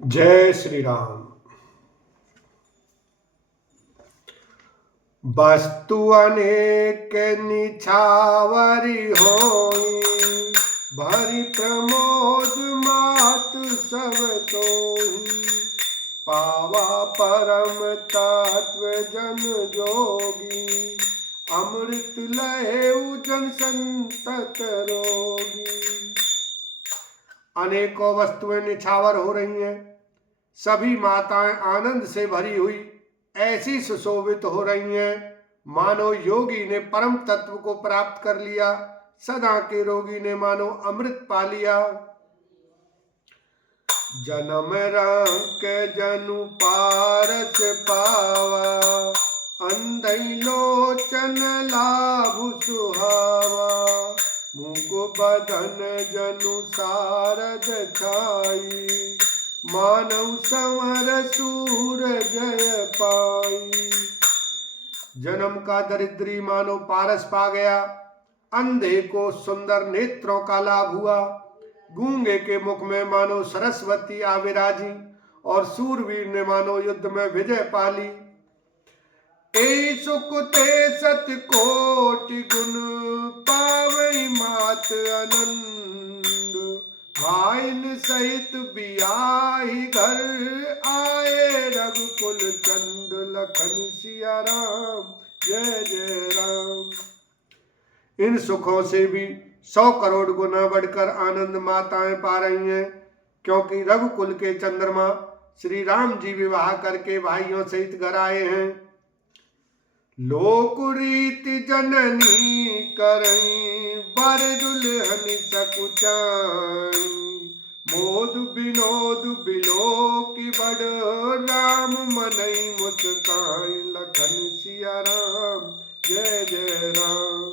जय श्री राम। वस्तु अनेक निछावरी होई, भरी प्रमोद मात सब सोई। पावा परम तत्व जन जोगी, अमृत लहे जन संतत रोगी। अनेकों वस्तुएं निछावर हो रही हैं, सभी माताएं आनंद से भरी हुई ऐसी सुशोभित हो रही हैं मानो योगी ने परम तत्व को प्राप्त कर लिया, सदा के रोगी ने मानो अमृत पा लिया। जन्म रंक जनु पारस पावा, अंधई लोचन लाभ सुहावा। मुख बदन जनु सारद छाई, मानव संवर सूर जय पाई। जन्म का दरिद्री मानो पारस पा गया, अंधे को सुंदर नेत्रों का लाभ हुआ, गूंगे के मुख में मानो सरस्वती आ विराजी, और सूरवीर ने मानो युद्ध में विजय पाली। ए सुख ते सत कोटि गुण, पावई मात आनंद। भाइन सहित बियाही घर, आए रघुकुल चंद लखन सिया राम। जय जय राम। इन सुखों से भी 100 करोड़ गुना बढ़कर आनंद माताएं पा रही हैं, क्योंकि रघुकुल के चंद्रमा श्री राम जी विवाह करके भाइयों सहित घर आए हैं। लोक रीति जननी करई, बर दुल्हन सकुचाई। मोद विनोद बिलो की बड़, राम मनई मुस्काई। लखन सिया राम। जय जय राम।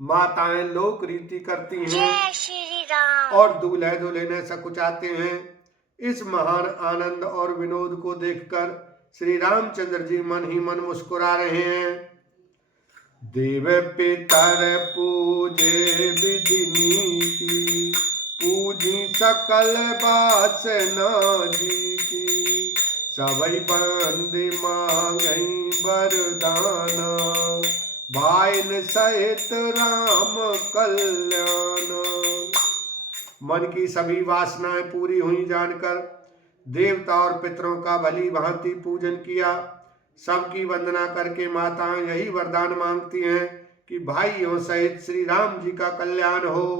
माताएं लोक रीति करती हैं, जय श्री राम, और दूल्हे दुल्हने सकुचाते हैं। इस महान आनंद और विनोद को देखकर श्री रामचंद्र जी मन ही मन मुस्कुरा रहे हैं। देव पितर पूजे विधि नीति, पूजी सकल वासना जी की। सबई बंदी मांगई वरदाना, भाइन सहित राम कल्याण। मन की सभी वासनाएं पूरी हुई जानकर देवता और पितरों का भली भांति पूजन किया। सबकी वंदना करके माताएं यही वरदान मांगती हैं कि भाइयों सहित श्री राम जी का कल्याण हो।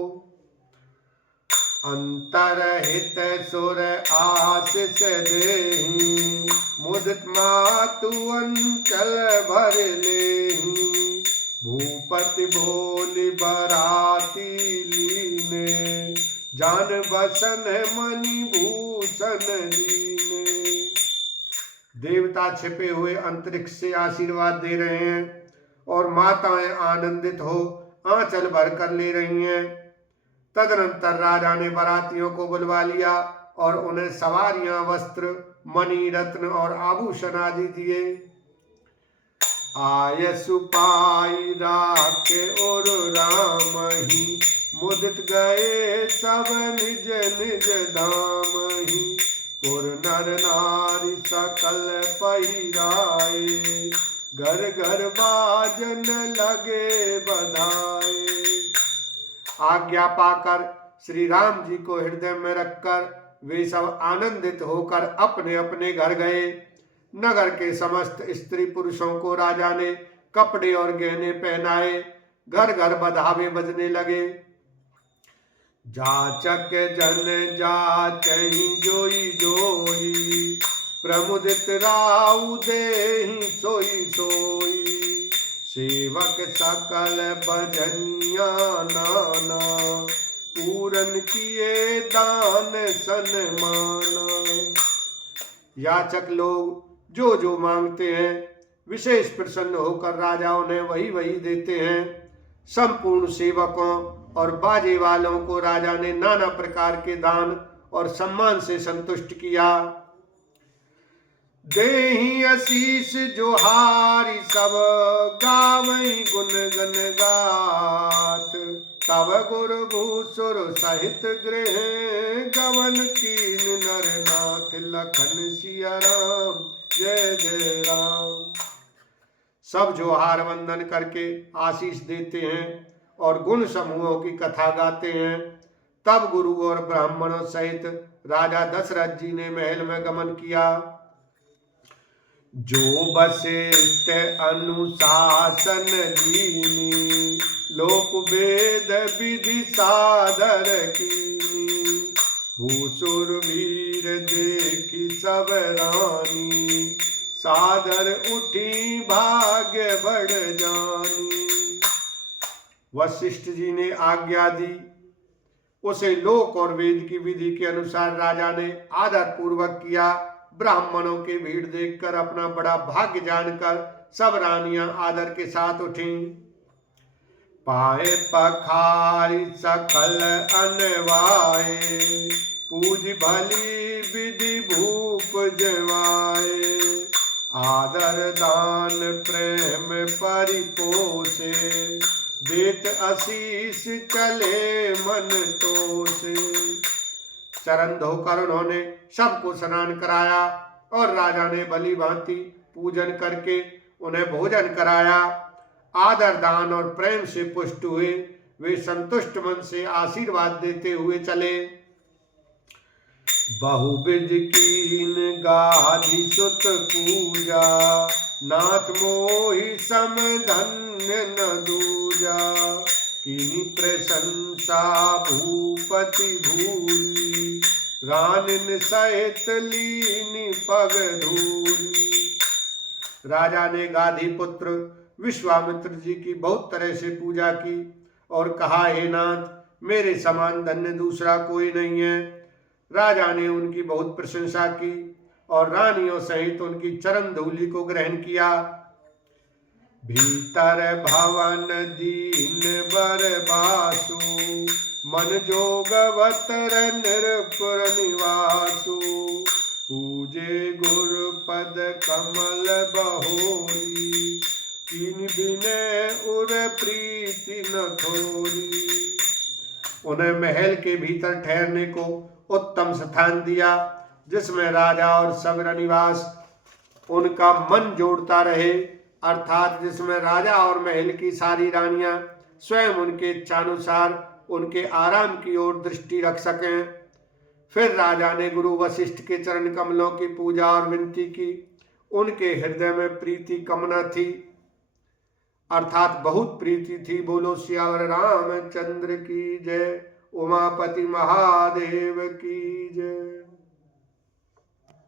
अंतरहित सुर आशीष देहि, मुदित मातु अंचल भर लेहि। भूपति बोली बराती लीने, जान बसन मणि भूषण लीने। देवता छिपे हुए अंतरिक्ष से आशीर्वाद दे रहे हैं, और माताएं आनंदित हो आंचल भर कर ले रही हैं। तदनंतर राजा ने बारातियों को बुलवा लिया और उन्हें सवारियां, वस्त्र, मणि, रत्न और आभूषण आदि दिए। आय सुपाई राखे और राम ही, मुदित गए सब निज निज धाम ही। पुर नर नारी सकल पहिराए, घर घर बाजन लगे बधाए। आज्ञा पाकर श्री राम जी को हृदय में रखकर वे सब आनंदित होकर अपने अपने घर गए। नगर के समस्त स्त्री पुरुषों को राजा ने कपड़े और गहने पहनाए, घर घर बधावे बजने लगे। जाचक जन जाचहि जोई जोई, प्रमुदित राउ देहि सोई सोई। सेवक सकल भजनिया नाना, पूरन किए दान सन्माना। याचक लोग जो जो मांगते हैं, विशेष प्रसन्न होकर राजा उन्हें वही वही देते हैं। संपूर्ण सेवकों और बाजे वालों को राजा ने नाना प्रकार के दान और सम्मान से संतुष्ट किया। देहि आशीष जोहारी सब, गावई गुण गन गात। तब गुरु भूसुर सहित गृह गवन कीन नर नाथ लखन सिया राम जय जय राम। सब जोहार वंदन करके आशीष देते हैं और गुण समूहों की कथा गाते हैं। तब गुरु और ब्राह्मणों सहित राजा दशरथ जी ने महल में गमन किया। जो वशिष्ठ अनुशासन दीनी लोक वेद विधि सादर कीनी भूसुर वीर देखी सब रानी सादर उठी भाग्य बढ़ जानी। वशिष्ठ जी ने आज्ञा दी, उसे लोक और वेद की विधि के अनुसार राजा ने आदर पूर्वक किया। ब्राह्मणों की भीड़ देखकर अपना बड़ा भाग्य जानकर सब रानियां आदर के साथ उठी। पाए पखारी सकल अनवाए पूज भली विधि भूप जवाए आदर दान प्रेम परिपोषे देत आशीष चले मन तोषे। चरण धोकर उन्होंने सबको स्नान कराया और राजा ने भली भांति पूजन करके उन्हें भोजन कराया। आदर दान और प्रेम से पुष्ट हुए वे संतुष्ट मन से आशीर्वाद देते हुए चले। बहुविध कीन गाधि सुत पूजा नाथ मोहि सम धन्य न दूजा किनी प्रशंसा भूपति भूरी रानिन सहित लीनी पग धूरी। राजा ने गाधी पुत्र विश्वामित्र जी की बहुत तरह से पूजा की और कहा, हे नाथ, मेरे समान धन्य दूसरा कोई नहीं है। राजा ने उनकी बहुत प्रशंसा की और रानियों सहित उनकी चरण धूलि को ग्रहण किया। भीतर भवन दीन बर बासु मन जोगवतर निरपुर निवासु पूजे गुरु पद कमल बहोरी तीन बिने उर प्रीति न थोरी। उन्हें महल के भीतर ठहरने को उत्तम स्थान दिया जिसमें राजा और सब निवास उनका मन जोड़ता रहे, अर्थात जिसमें राजा और महल की सारी रानियां स्वयं उनके इच्छानुसार उनके आराम की ओर दृष्टि रख सकें। फिर राजा ने गुरु वशिष्ठ के चरण कमलों की पूजा और विनती की। उनके हृदय में प्रीति कामना थी, अर्थात बहुत प्रीति थी। बोलो सियावर रामचंद्र की जय, उमापति महादेव की जय।